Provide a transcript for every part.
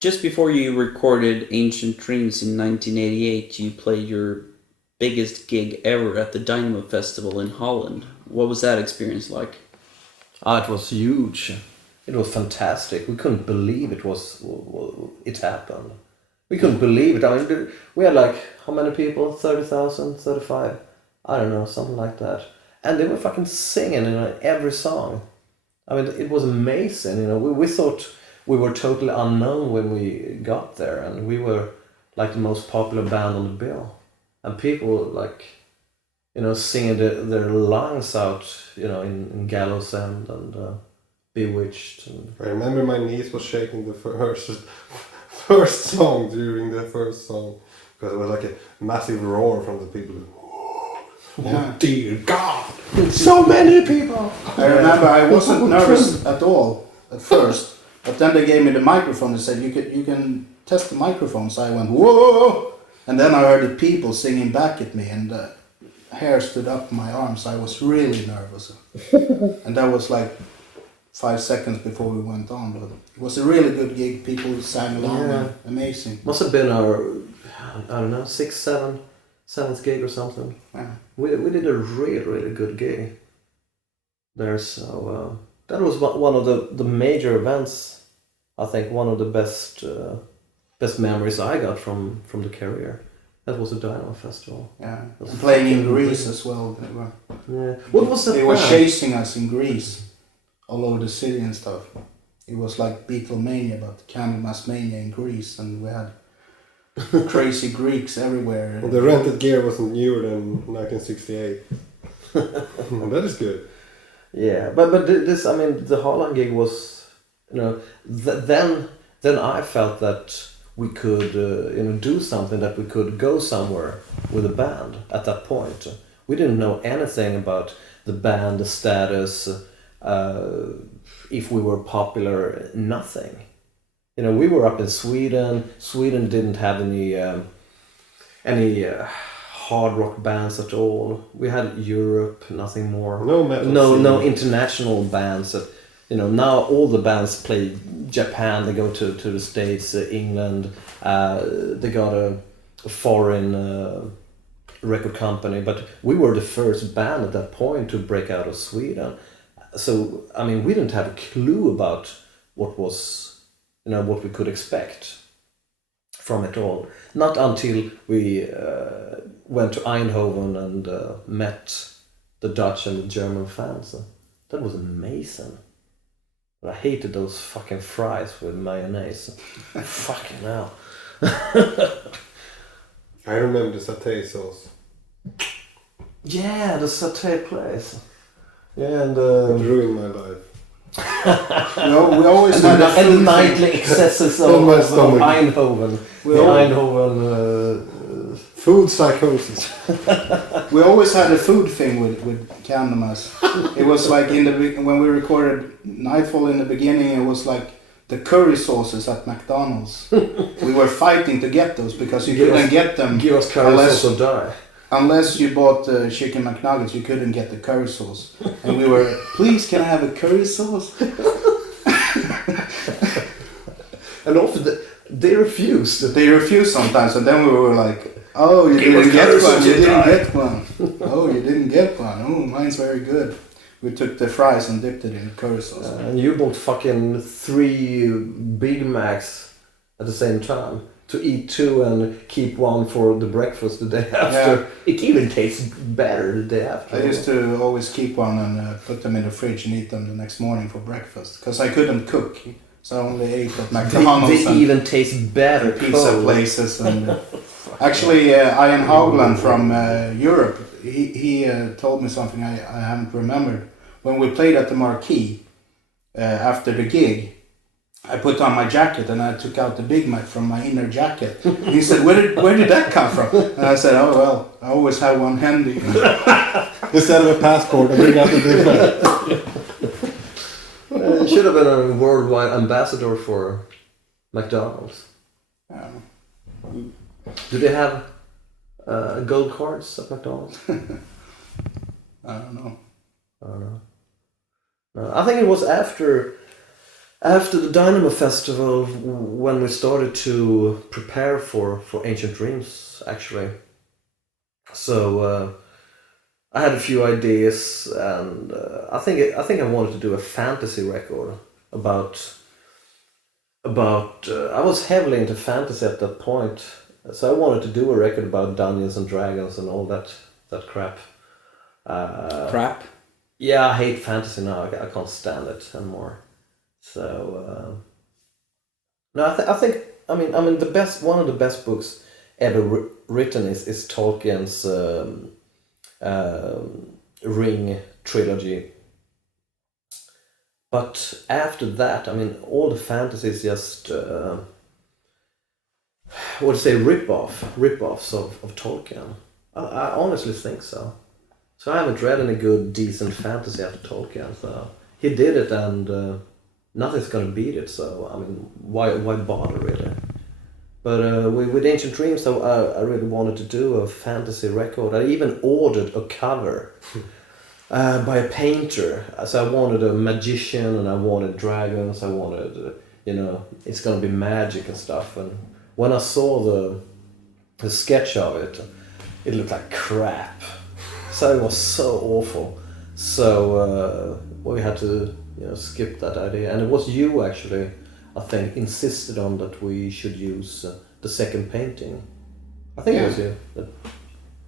Just before you recorded Ancient Dreams in 1988, you played your biggest gig ever at the Dynamo Festival in Holland. What was that experience like? Ah, it was huge. It was fantastic. We couldn't believe it happened. We couldn't believe it. I mean, we had like, how many people? 30,000, 35? I don't know, something like that. And they were fucking singing every song. I mean, it was amazing. We thought we were totally unknown when we got there, and we were like the most popular band on the bill. And people like, singing their lungs out, in Gallows End and Bewitched. And I remember my knees was shaking the first song during the first song because it was like a massive roar from the people. Yeah. Oh dear God! So many people! I remember I wasn't nervous at all at first, but then they gave me the microphone and said you can test the microphone. So I went whoa, and then I heard the people singing back at me, and hair stood up my arms. I was really nervous, and that was like 5 seconds before we went on. But it was a really good gig. People sang along. Yeah. Amazing. must have been our, I don't know, seventh gig or something. Yeah. We did a really, really good gig there. So that was one of the major events. I think one of the best memories I got from the career. That was the Dynamo Festival. Yeah, It was and playing in fucking Greece great. as well. Yeah. What was that They were band? chasing us in Greece, all over the city and stuff. It was like Beatlemania, but Candlemass mania in Greece, and we had crazy Greeks everywhere. Well, the rented gear wasn't newer than 1968. That is good. Yeah, but this, I mean, the Holland gig was, then I felt that we could, do something, that we could go somewhere with a band at that point. We didn't know anything about the band, the status, if we were popular, nothing. We were up in Sweden. Sweden didn't have any hard rock bands at all. We had Europe, nothing more. No metal No scene. international bands. Now all the bands play Japan. They go to the States, England. They got a foreign record company, but we were the first band at that point to break out of Sweden. So I mean, we didn't have a clue about what we could expect from it all. Not until we went to Eindhoven and met the Dutch and the German fans. That was amazing. But I hated those fucking fries with mayonnaise. Fucking hell. I remember the satay sauce. Yeah, the satay place. Yeah, and It ruined my life. We always had a and food nightly thing. excesses In of my stomach. Eindhoven. We The all- Eindhoven. Food psychosis. We always had a food thing with Candlemass. It was like when we recorded Nightfall in the beginning, it was like the curry sauces at McDonald's. We were fighting to get those because you couldn't get them Give us curry Unless- sauce or die. unless you bought the chicken McNuggets. You couldn't get the curry sauce, and we were, please, can I have a curry sauce? And often they refused. They refused sometimes, and then we were like, oh, you Give us didn't get curry one, sauce you or didn't die. get one. Oh, you didn't get one. Oh, mine's very good. We took the fries and dipped it in curry sauce. And you bought fucking 3 Big Macs at the same time to eat 2 and keep 1 for the breakfast the day after. Yeah. It even tastes better the day after. I used to always keep one and put them in the fridge and eat them the next morning for breakfast because I couldn't cook, so I only ate at McDonald's They and even taste better pizza cold. places. And actually, Ian Haugland from Europe, he told me something I haven't remembered. When we played at the Marquee after the gig, I put on my jacket and I took out the Big Mac from my inner jacket. And he said, where did that come from? And I said, oh well, I always have one handy. Instead of a passport, I bring out the Big Mac. You should have been a worldwide ambassador for McDonald's. Do they have gold cards at McDonald's? I don't know. I don't know. I think it was after After the Dynamo Festival, when we started to prepare for Ancient Dreams, actually. So I had a few ideas, and I think I wanted to do a fantasy record about. I was heavily into fantasy at that point, so I wanted to do a record about Dungeons and Dragons and all that crap. Crap. Yeah, I hate fantasy now. I can't stand it anymore. So no, I think I mean one of the best books ever written is Tolkien's Ring trilogy. But after that, I mean, all the fantasy is just what to say, rip-offs of Tolkien. I honestly think so. So I haven't read any good, decent fantasy after Tolkien. So he did it, and nothing's gonna beat it. So I mean, why bother really? But with Ancient Dreams, I really wanted to do a fantasy record. I even ordered a cover by a painter. So I wanted a magician, and I wanted dragons. I wanted, it's gonna be magic and stuff. And when I saw the sketch of it, it looked like crap. So it was so awful. So we had to skip that idea. And it was you actually, I think, insisted on that we should use the second painting. I think it was you.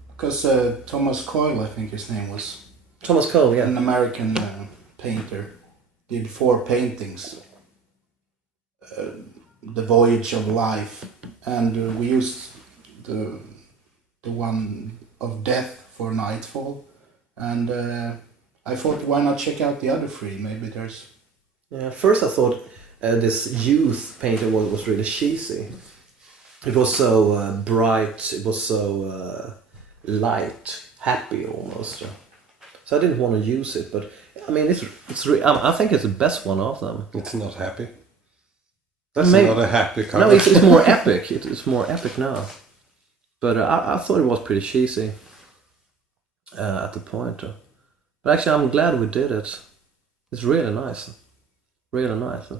Because Thomas Coyle, I think his name was, Thomas Cole, yeah. an American painter, did 4 paintings. The Voyage of Life, and we used the one of Death for Nightfall, and I thought, why not check out the other 3? Maybe there's... Yeah, at first I thought this youth painter was really cheesy. It was so bright, it was so light, happy almost. So I didn't want to use it, but I mean, I think it's the best one of them. It's not happy. That's Maybe, not a happy cover. no, it's more epic. It's more epic now. But I thought it was pretty cheesy at the point. But actually, I'm glad we did it. It's really nice. Really nice.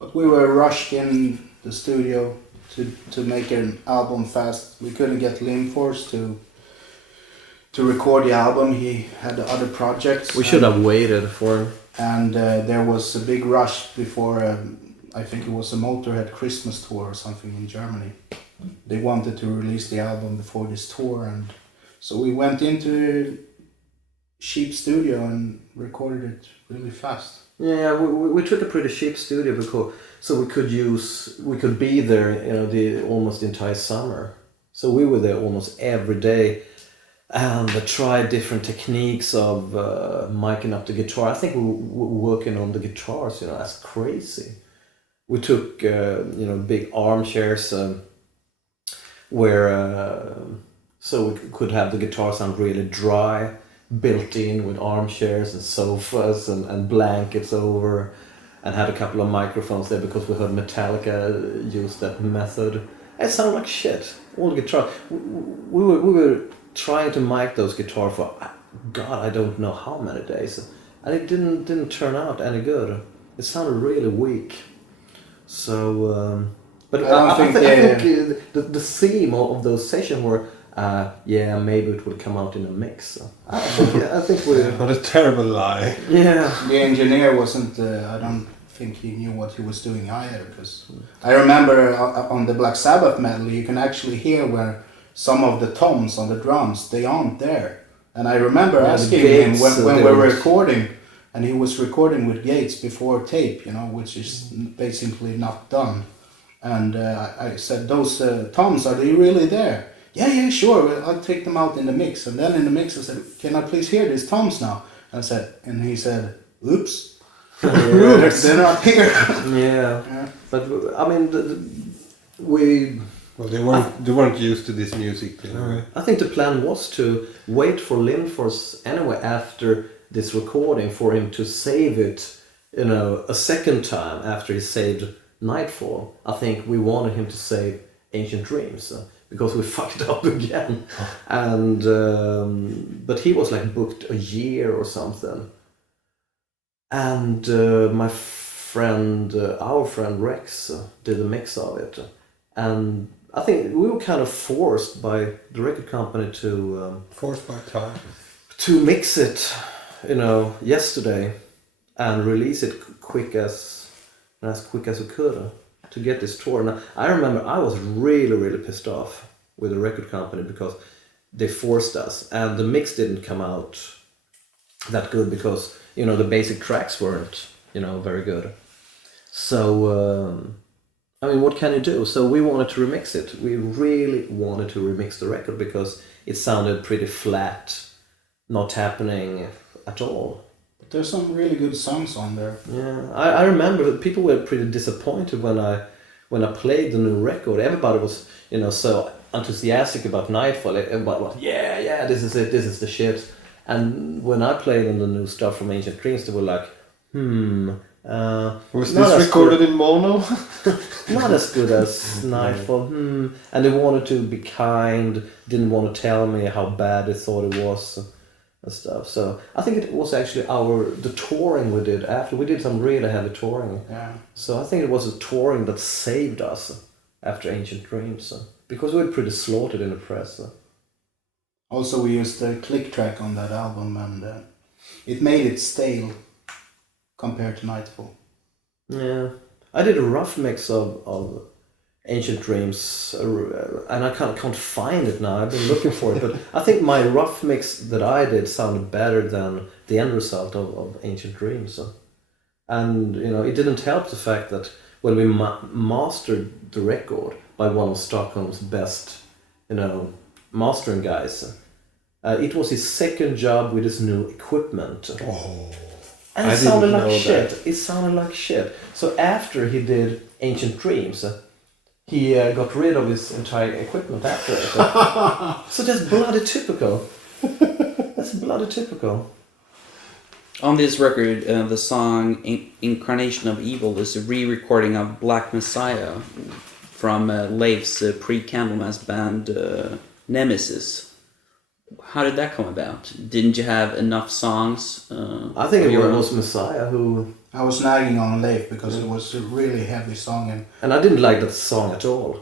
But we were rushed in the studio to make an album fast. We couldn't get Limforce to record the album. He had other projects. We should have waited for him. And there was a big rush before, I think it was a Motorhead Christmas tour or something in Germany. They wanted to release the album before this tour, and so we went into cheap studio and recorded it really fast. Yeah, we took a pretty cheap studio because so we could be there, the almost entire summer. So we were there almost every day, and tried different techniques of miking up the guitar. I think we were working on the guitars, that's crazy. We took big armchairs where so we could have the guitar sound really dry, built in with armchairs and sofas and blankets over, and had a couple of microphones there because we heard Metallica use that method. It sounded like shit. All the guitar. We were trying to mic those guitars for God, I don't know how many days, and it didn't turn out any good. It sounded really weak. So, but I think the theme of those sessions were, maybe it would come out in a mix. I think we. What a terrible lie. Yeah. The engineer wasn't. I don't think he knew what he was doing either. Because I remember on the Black Sabbath medley, you can actually hear where some of the toms on the drums, they aren't there. And I remember asking him when we were recording, and he was recording with Gates before tape, which is basically not done. And I said, those toms, are they really there? Yeah, sure, I'll take them out in the mix. And then in the mix I said, can I please hear these toms now? And he said, oops. Oops. They're not here. Yeah. But I mean, Well, they weren't used to this music anyway. I think the plan was to wait for Limforce anyway after this recording for him to save it, a second time after he saved Nightfall. I think we wanted him to save Ancient Dreams because we fucked up again. And but he was like booked a year or something. And my our friend Rex, did a mix of it, and I think we were kind of forced by the record company Forced by time. to mix it, yesterday, and release it as quick as we could to get this tour. Now, I remember I was really, really pissed off with the record company because they forced us, and the mix didn't come out that good because the basic tracks weren't very good. So what can you do? So we wanted to remix it. We really wanted to remix the record because it sounded pretty flat, not happening at all. But there's some really good songs on there. Yeah, I remember that people were pretty disappointed when I played the new record. Everybody was so enthusiastic about Nightfall. About this is it, this is the shit. And when I played on the new stuff from Ancient Dreams, they were like, was this recorded in mono? not as good as Nightfall. And they wanted to be kind, didn't want to tell me how bad they thought it was and stuff. So I think it was actually the touring we did after. We did some really heavy touring. Yeah. So I think it was the touring that saved us after Ancient Dreams. Because we were pretty slaughtered in the press. Also, we used the click track on that album, and it made it stale compared to Nightfall. Yeah, I did a rough mix of Ancient Dreams, and I can't find it now. I've been looking for it, but I think my rough mix that I did sounded better than the end result of Ancient Dreams. And it didn't help the fact that when we mastered the record by one of Stockholm's best, mastering guys, it was his second job with his new equipment. Oh. And it sounded like shit. It sounded like shit. So after he did Ancient Dreams, he got rid of his entire equipment after it. So that's bloody typical. That's bloody typical. On this record, the song Incarnation of Evil is a re-recording of Black Messiah from Leif's pre-Candlemass band Nemesis. How did that come about? Didn't you have enough songs? I think it was Messiah who... I was nagging on Leif because it was a really heavy song, and I didn't like that song at all.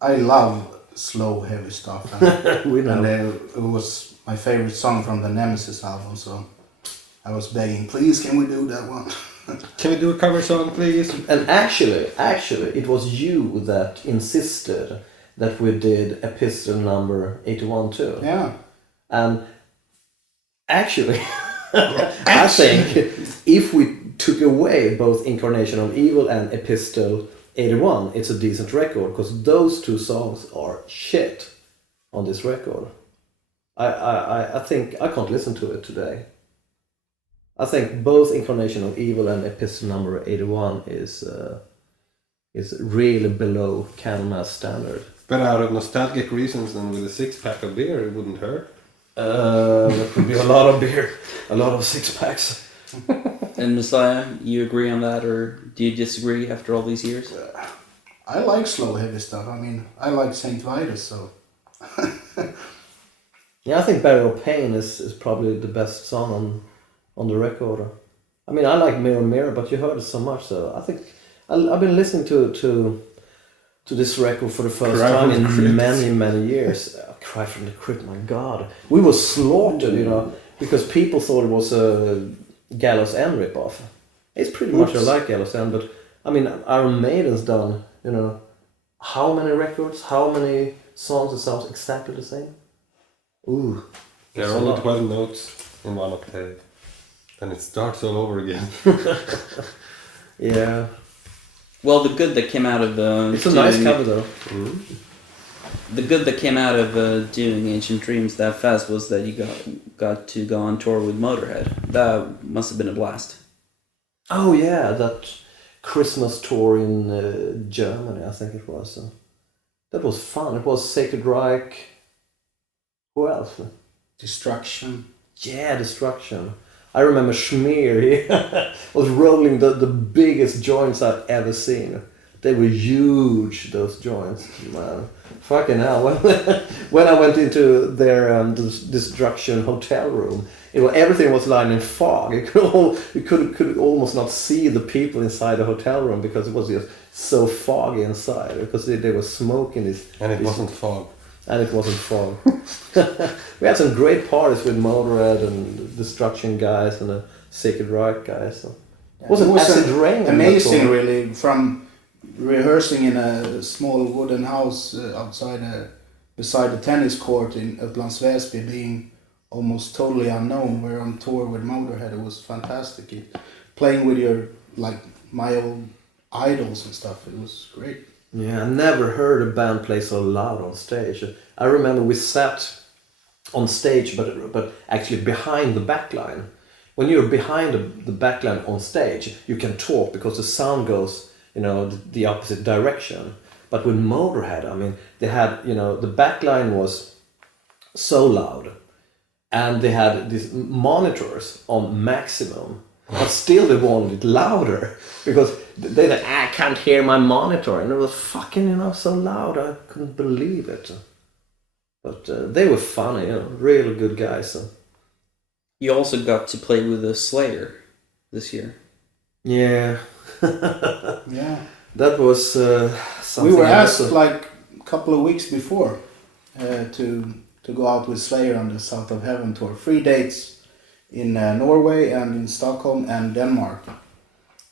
I love slow, heavy stuff. We know. And it was my favorite song from the Nemesis album, so I was begging, please, can we do that one? Can we do a cover song, please? And actually, it was you that insisted that we did Epistle number 81 too. Yeah. And actually, I think if we took away both Incarnation of Evil and Epistle 81, it's a decent record, because those two songs are shit on this record. I think I can't listen to it today. I think both Incarnation of Evil and Epistle number 81 is really below Candlemass standard. But out of nostalgic reasons, then with a 6-pack of beer, it wouldn't hurt. There could be a lot of beer, a lot of 6-packs. And Messiah, you agree on that, or do you disagree after all these years? I like slow, heavy stuff. I mean, I like Saint Vitus, so... Yeah, I think Burial Pain is probably the best song on the record. I mean, I like Mirror Mirror, but you heard it so much, so I think I've been listening to this record for the first time in many years. Cry from the Crypt, my God. We were slaughtered, because people thought it was a Gallows End ripoff. It's pretty much like Gallows End, but I mean, Iron Maiden's done, how many records, how many songs that sounds exactly the same? Ooh. There are only 12 notes in one octave. And it starts all over again. Yeah. Well, the good that came out of it's a nice cover though. The good that came out of doing Ancient Dreams that fast was that you got to go on tour with Motorhead. That must have been a blast. Oh yeah, that Christmas tour in Germany, I think it was. That was fun. It was Sacred Reich. Who else? Destruction. Yeah, Destruction. I remember Schmear, he was rolling the biggest joints I've ever seen. They were huge, those joints, man. Fucking hell. When I went into their destruction hotel room, everything was lying in fog. You could almost not see the people inside the hotel room because it was just so foggy inside because they were smoking this. And it wasn't fog. And it wasn't fog. We had some great parties with Motorhead and Destruction guys and the Sacred Right guys. So. Yeah, Wasn't it was Acid Rain amazing, really, from rehearsing in a small wooden house beside the tennis court in Upplands Väsby, being almost totally unknown. We're on tour with Motorhead. It was fantastic. Playing with my old idols and stuff. It was great. Yeah, I never heard a band play so loud on stage. I remember we sat on stage, but actually behind the backline. When you're behind the backline on stage, you can talk because the sound goes, the opposite direction. But with Motorhead, I mean, they had, the backline was so loud, and they had these monitors on maximum, but still they wanted it louder because they like, I can't hear my monitor, and it was fucking, so loud, I couldn't believe it. But they were funny, really good guys. So. You also got to play with the Slayer this year. Yeah. Yeah. That was something. We were asked a couple of weeks before to go out with Slayer on the South of Heaven tour. 3 dates in Norway and in Stockholm and Denmark.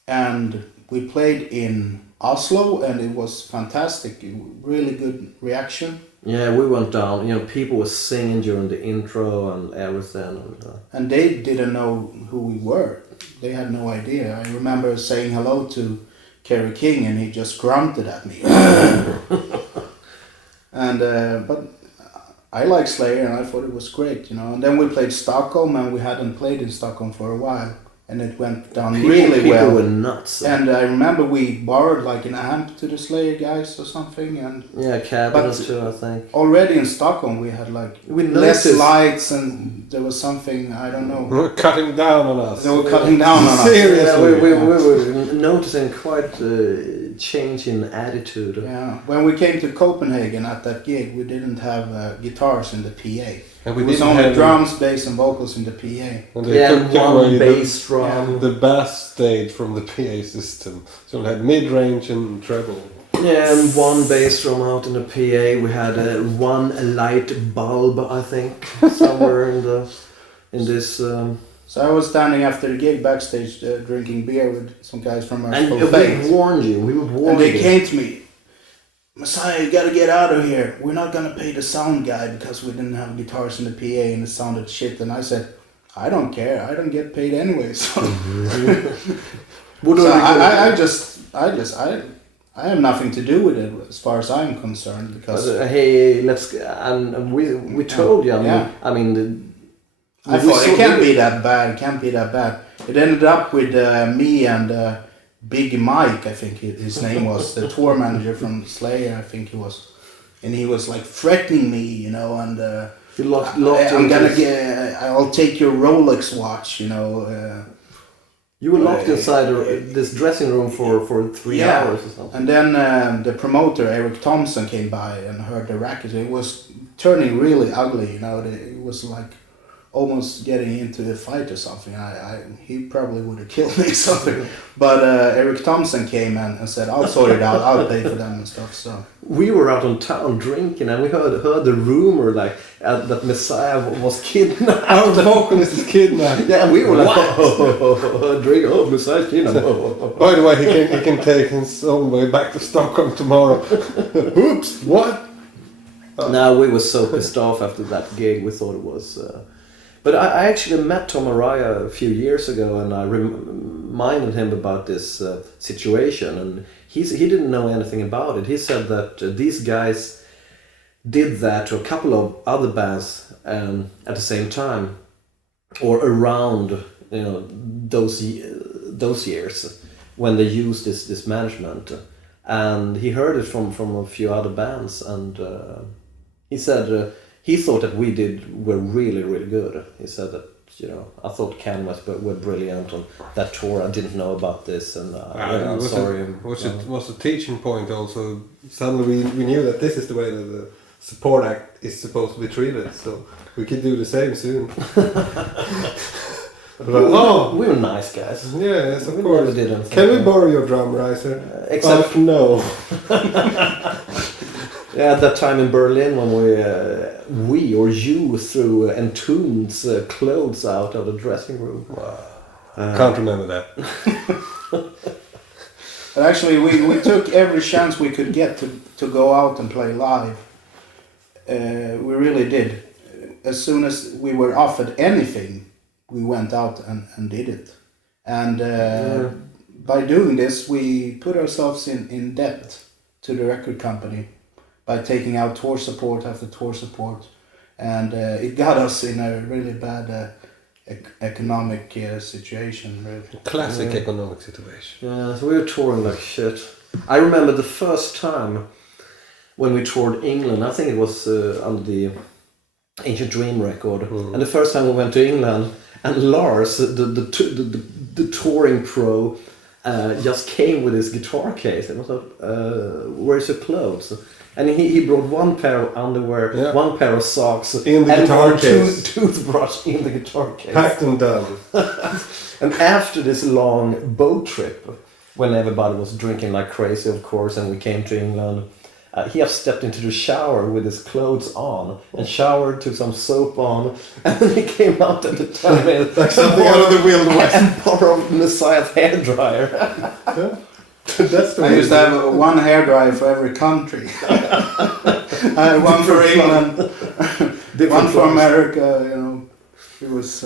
And we played in Oslo and it was fantastic. Really good reaction. Yeah, we went down. People were singing during the intro and everything. And they didn't know who we were. They had no idea. I remember saying hello to Kerry King and he just grunted at me. And but I like Slayer and I thought it was great, And then we played Stockholm and we hadn't played in Stockholm for a while. And it went down really well. People were nuts. And I remember we borrowed an amp to the Slayer guys or something. And yeah, cabinets too, I think. already in Stockholm we had less lights and there was something, I don't know. They were cutting down on us. They were cutting down on us. Seriously. Yeah, we were noticing quite a change in attitude. Yeah, when we came to Copenhagen at that gig, we didn't have guitars in the PA. And we it was didn't only have drums, bass, and vocals in the PA. And they took one away bass drum. the bass stage from the PA system. So we had mid-range and treble. Yeah, and one bass drum out in the PA. We had one light bulb, I think, somewhere in this. So I was standing after the gig backstage drinking beer with some guys from our And Fate. we warned you. We would warn And they you. came to me, Messiah, you gotta get out of here. We're not gonna pay the sound guy because we didn't have guitars in the PA and it sounded shit. And I said, I don't care. I don't get paid anyway. So, I have nothing to do with it as far as I'm concerned because hey, let's and we told you. I mean, I thought it can't be that bad. It can't be that bad. It ended up with me and Big Mike, I think his name was, the tour manager from Slayer, I think he was, and he was threatening me, and you locked I'll take your Rolex watch, You were locked inside this dressing room for 3 hours or something. And then the promoter Eric Thompson came by and heard the racket. It was turning really ugly, It was almost getting into a fight or something. He probably would have killed me or something. But Eric Thompson came and said, I'll sort it out, I'll pay for them and stuff. So we were out on town drinking and we heard the rumor that Messiah was kidnapped. Our vocalist is kidnapped. Yeah, and we were drink, Messiah's kidnapped. By the way, he can take his own way back to Stockholm tomorrow. Oops, what? No, we were so pissed off after that gig. We thought it was... But I actually met Tom Araya a few years ago and I reminded him about this situation and he didn't know anything about it. He said that these guys did that to a couple of other bands at the same time or around those years when they used this management. And he heard it from a few other bands and he said... he thought that were really, really good. He said that I thought Candlemass were brilliant on that tour. I didn't know about this, and I'm sorry. It was a teaching point also. Suddenly we knew that this is the way that the support act is supposed to be treated, so we could do the same soon. We were nice guys. Yes, of We course. never did anything. Can we borrow your drum riser? Except no. at that time in Berlin when we or you threw Entombed's clothes out of the dressing room. Can't remember that. But actually, we took every chance we could get to go out and play live. We really did. As soon as we were offered anything, we went out and did it. And by doing this, we put ourselves in debt to the record company by taking out tour support after tour support. And it got us in a really bad economic situation. Really. Classic economic situation. Yeah, so we were touring like shit. I remember the first time when we toured England. I think it was under the Ancient Dream record. And the first time we went to England, and Lars, the touring pro, just came with his guitar case and was like, "Where's your clothes?" And he brought one pair of underwear, one pair of socks, in the guitar case, toothbrush in the guitar case, packed and done. And after this long boat trip, when everybody was drinking like crazy, of course, and we came to England, he just stepped into the shower with his clothes on and showered, took some soap on, and then he came out at the time like something out of the Wild West. And borrowed Messiah's hairdryer. That's the I used to have one hairdryer for every country. I had one for England, one for America. It was.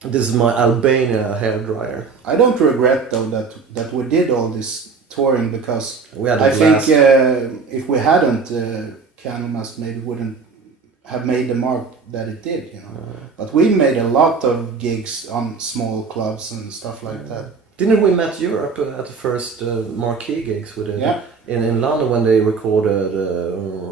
This is my Albania hairdryer. I don't regret though that we did all this touring, because We had I a think blast. if we hadn't, Candlemass maybe wouldn't have made the mark that it did. But we made a lot of gigs on small clubs and stuff like that. Didn't we met Europe at the first marquee gigs we did? Yeah. In London when they recorded,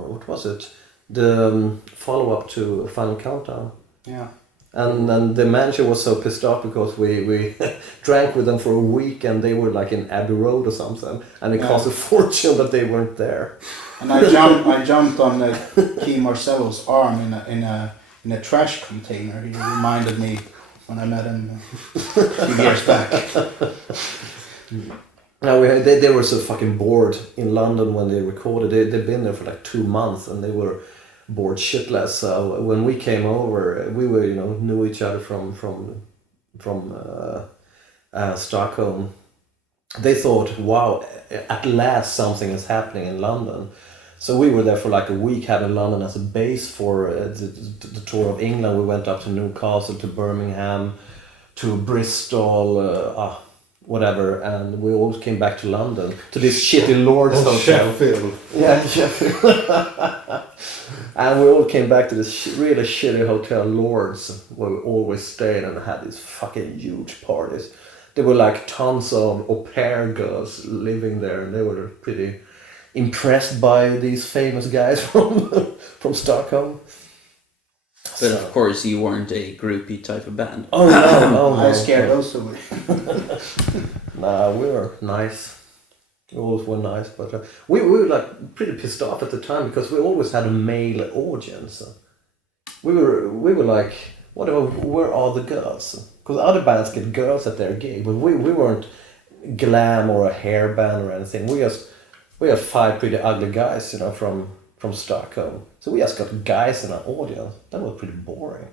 what was it? The follow-up to Final Countdown. Yeah. And then the manager was so pissed off because we drank with them for a week and they were like in Abbey Road or something, and it cost a fortune that they weren't there. And I jumped on Key Marcello's arm in a trash container. He reminded me when I met him a few years back. Now they were so fucking bored in London when they recorded. They'd been there for like 2 months and they were bored shitless. So when we came over, we were knew each other from Stockholm. They thought, wow, at last something is happening in London. So we were there for like a week, having London as a base for the tour of England. We went up to Newcastle, to Birmingham, to Bristol, whatever, and we all came back to London, to this shitty Lord's hotel. Sheffield. Yeah, Sheffield. And we all came back to this really shitty hotel, Lord's, where we always stayed and had these fucking huge parties. There were like tons of au pair girls living there, and they were pretty impressed by these famous guys from Stockholm. But of course, you weren't a groupie type of band. Oh no, I scared those away. Nah, we were nice. We always were nice, but we were like pretty pissed off at the time because we always had a male audience. We were like, where are the girls? Because other bands get girls at their gig, but we weren't glam or a hair band or anything. We had 5 pretty ugly guys, from Stockholm. So we just got guys in our audience. That was pretty boring.